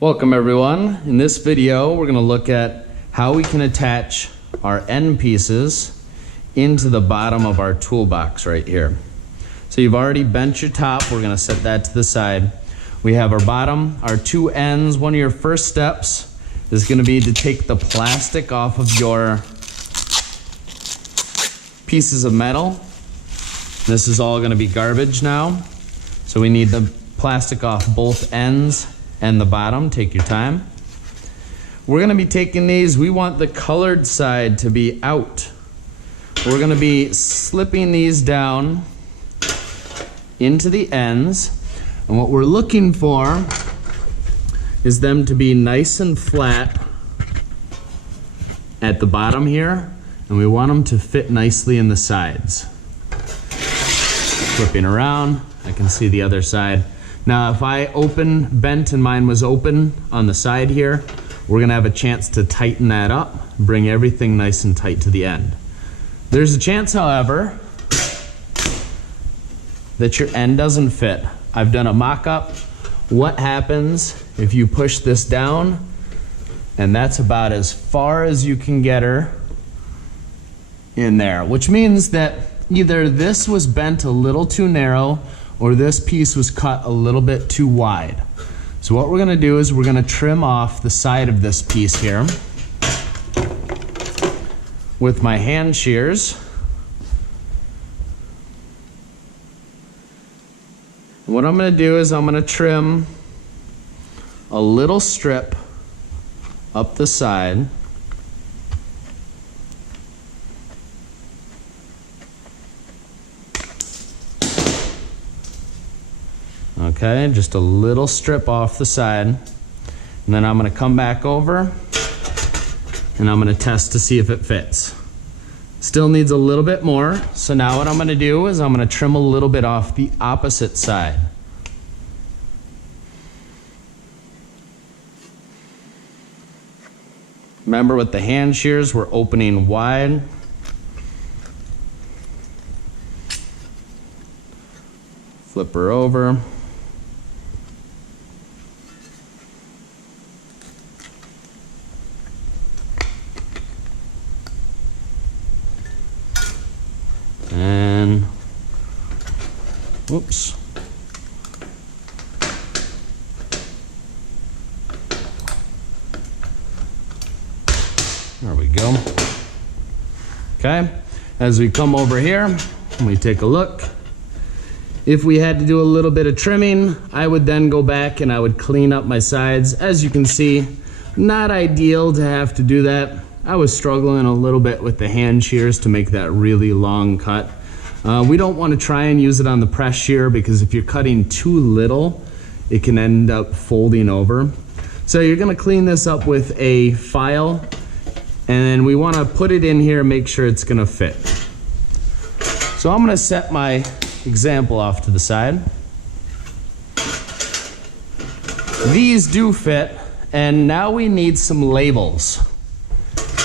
Welcome everyone. In this video we're going to look at how we can attach our end pieces into the bottom of our toolbox right here. So you've already bent your top, we're going to set that to the side. We have our bottom, our two ends. One of your first steps is going to be to take the plastic off of your pieces of metal. This is all going to be garbage now. So we need the plastic off both ends and the bottom. Take your time. We're going to be taking these, we want the colored side to be out. We're going to be slipping these down into the ends, and what we're looking for is them to be nice and flat at the bottom here, and we want them to fit nicely in the sides. Flipping around, I can see the other side. Now if I bent and mine was open on the side here, we're gonna have a chance to tighten that up, bring everything nice and tight to the end. There's a chance, however, that your end doesn't fit. I've done a mock-up. What happens if you push this down, and that's about as far as you can get her in there, which means that either this was bent a little too narrow or this piece was cut a little bit too wide. So what we're gonna do is we're gonna trim off the side of this piece here with my hand shears. And what I'm gonna do is I'm gonna trim a little strip up the side. Okay, just a little strip off the side. And then I'm gonna come back over and I'm gonna test to see if it fits. Still needs a little bit more. So now what I'm gonna do is I'm gonna trim a little bit off the opposite side. Remember, with the hand shears, we're opening wide. Flip her over. And, whoops. There we go. Okay, as we come over here and we take a look, if we had to do a little bit of trimming, I would then go back and I would clean up my sides. As you can see, not ideal to have to do that. I was struggling a little bit with the hand shears to make that really long cut. We don't want to try and use it on the press shear because if you're cutting too little, it can end up folding over. So you're going to clean this up with a file, and then we want to put it in here and make sure it's going to fit. So I'm going to set my example off to the side. These do fit, and now we need some labels.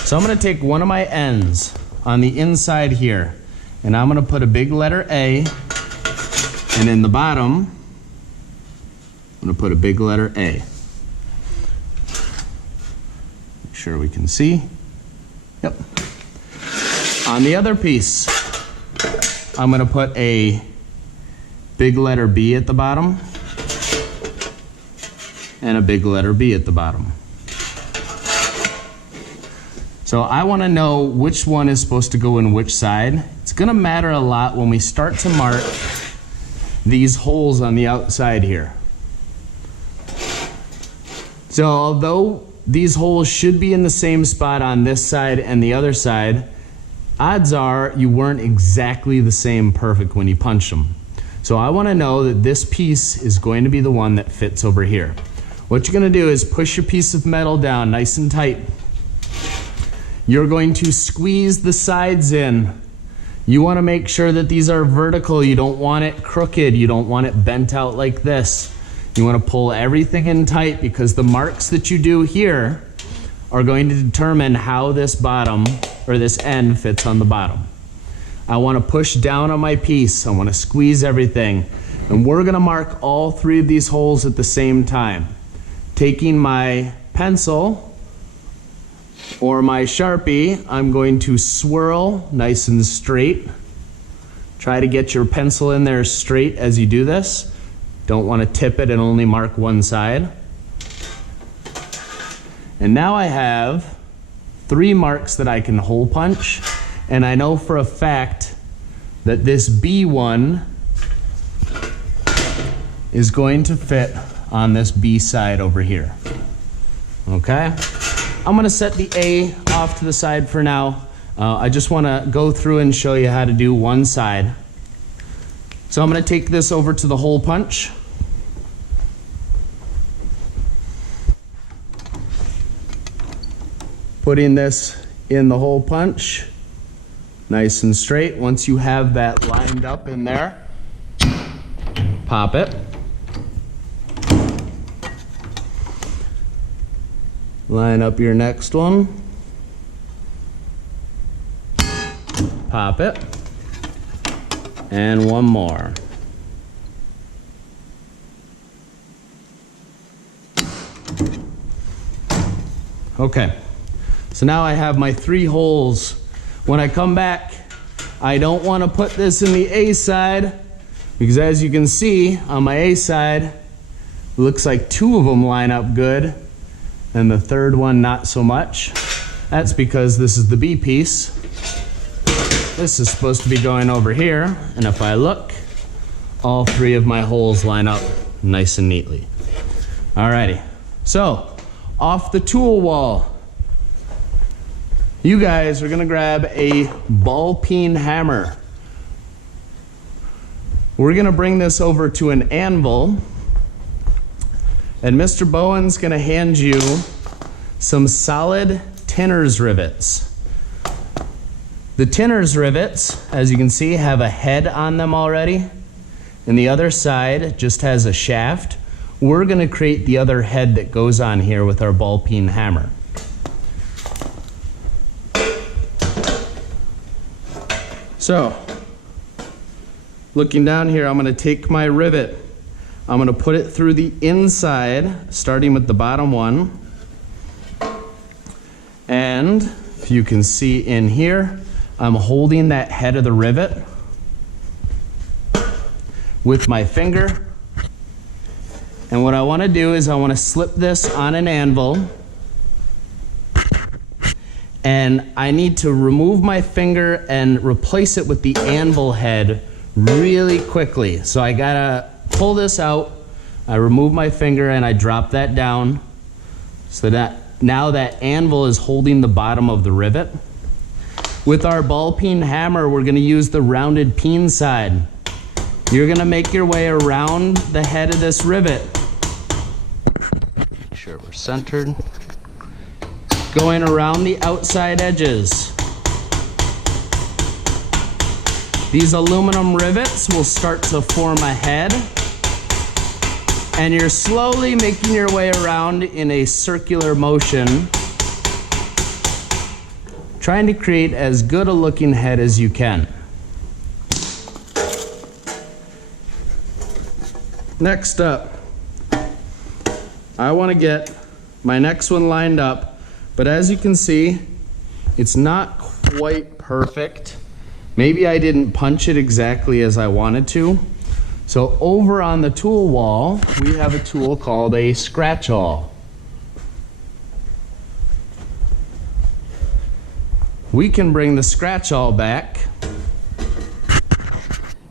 So I'm going to take one of my ends on the inside here, and I'm going to put a big letter A, and in the bottom I'm going to put a big letter A. Make sure we can see. Yep. On the other piece, I'm going to put a big letter B at the bottom and a big letter B at the bottom. So I want to know which one is supposed to go in which side. It's going to matter a lot when we start to mark these holes on the outside here. So although these holes should be in the same spot on this side and the other side, odds are you weren't exactly the same perfect when you punch them. So I want to know that this piece is going to be the one that fits over here. What you're going to do is push your piece of metal down nice and tight. You're going to squeeze the sides in. You want to make sure that these are vertical. You don't want it crooked. You don't want it bent out like this. You want to pull everything in tight because the marks that you do here are going to determine how this bottom or this end fits on the bottom. I want to push down on my piece. I want to squeeze everything. And we're going to mark all three of these holes at the same time. taking my pencil or my Sharpie, I'm going to swirl nice and straight. Try to get your pencil in there straight as you do this. Don't want to tip it and only mark one side. And now I have 3 marks that I can hole punch, and I know for a fact that this B one is going to fit on this B side over here. Okay? I'm gonna set the A off to the side for now. I just wanna go through and show you how to do one side. So I'm gonna take this over to the hole punch. Putting this in the hole punch, nice and straight. Once you have that lined up in there, pop it. Line up your next one. Pop it. And one more. Okay. So now I have my 3 holes. When I come back, I don't want to put this in the A side because as you can see on my A side, it looks like 2 of them line up good and the 3rd one not so much. That's because this is the B piece. This is supposed to be going over here, and if I look, all 3 of my holes line up nice and neatly. Alrighty, so off the tool wall, you guys are gonna grab a ball peen hammer. We're gonna bring this over to an anvil, and Mr. Bowen's gonna hand you some solid tinner's rivets. The tinner's rivets, as you can see, have a head on them already, and the other side just has a shaft. We're gonna create the other head that goes on here with our ball peen hammer. So, looking down here, I'm gonna take my rivet, I'm gonna put it through the inside, starting with the bottom one. And if you can see in here, I'm holding that head of the rivet with my finger. And what I wanna do is I wanna slip this on an anvil, and I need to remove my finger and replace it with the anvil head really quickly. So I gotta pull this out, I remove my finger and I drop that down so that now that anvil is holding the bottom of the rivet. With our ball peen hammer, we're gonna use the rounded peen side. You're gonna make your way around the head of this rivet. Make sure we're centered. Going around the outside edges. These aluminum rivets will start to form a head, and you're slowly making your way around in a circular motion, trying to create as good a looking head as you can. Next up, I want to get my next one lined up, but as you can see, it's not quite perfect. Maybe I didn't punch it exactly as I wanted to. So over on the tool wall, we have a tool called a Scratch Awl. We can bring the Scratch Awl back,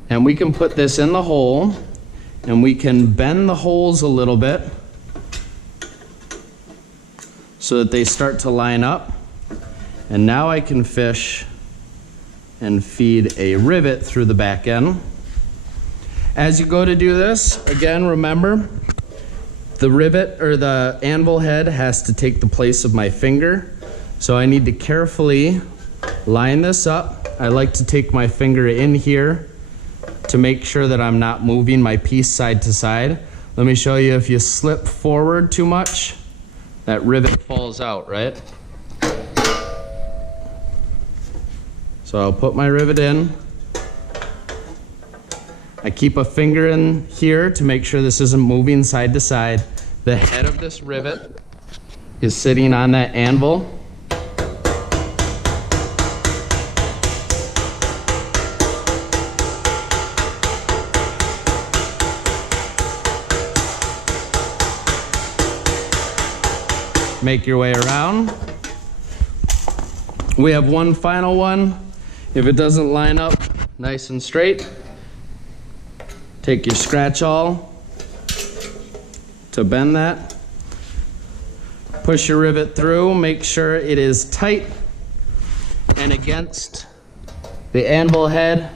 and we can put this in the hole, and we can bend the holes a little bit so that they start to line up. And now I can fish and feed a rivet through the back end. As you go to do this, again, remember, the rivet or the anvil head has to take the place of my finger. So I need to carefully line this up. I like to take my finger in here to make sure that I'm not moving my piece side to side. Let me show you, if you slip forward too much, that rivet falls out, right? So I'll put my rivet in. I keep a finger in here to make sure this isn't moving side to side. The head of this rivet is sitting on that anvil. Make your way around. We have one final one. If it doesn't line up nice and straight, take your Scratch Awl to bend that. Push your rivet through, make sure it is tight and against the anvil head.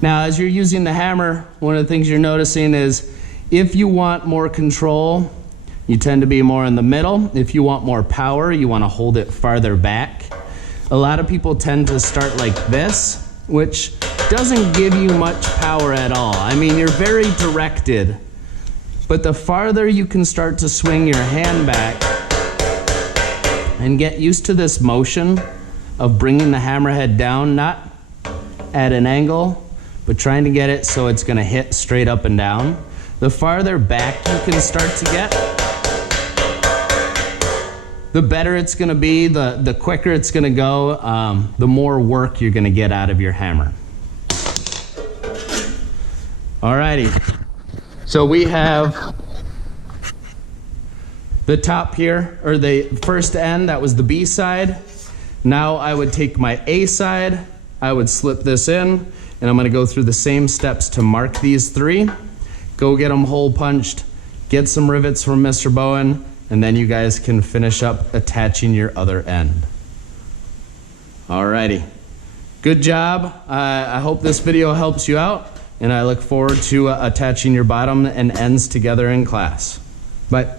Now, as you're using the hammer, one of the things you're noticing is if you want more control, you tend to be more in the middle. If you want more power, you want to hold it farther back. A lot of people tend to start like this, which doesn't give you much power at all. I mean, you're very directed, but the farther you can start to swing your hand back and get used to this motion of bringing the hammerhead down, not at an angle, but trying to get it so it's going to hit straight up and down. The farther back you can start to get, the better it's going to be, the quicker it's going to go, the more work you're going to get out of your hammer. Alrighty, so we have the top here, or the first end, that was the B side. Now I would take my A side, I would slip this in, and I'm going to go through the same steps to mark these three. Go get them hole punched, get some rivets from Mr. Bowen, and then you guys can finish up attaching your other end. Alrighty, good job. I hope this video helps you out, and I look forward to attaching your bottom and ends together in class. Bye.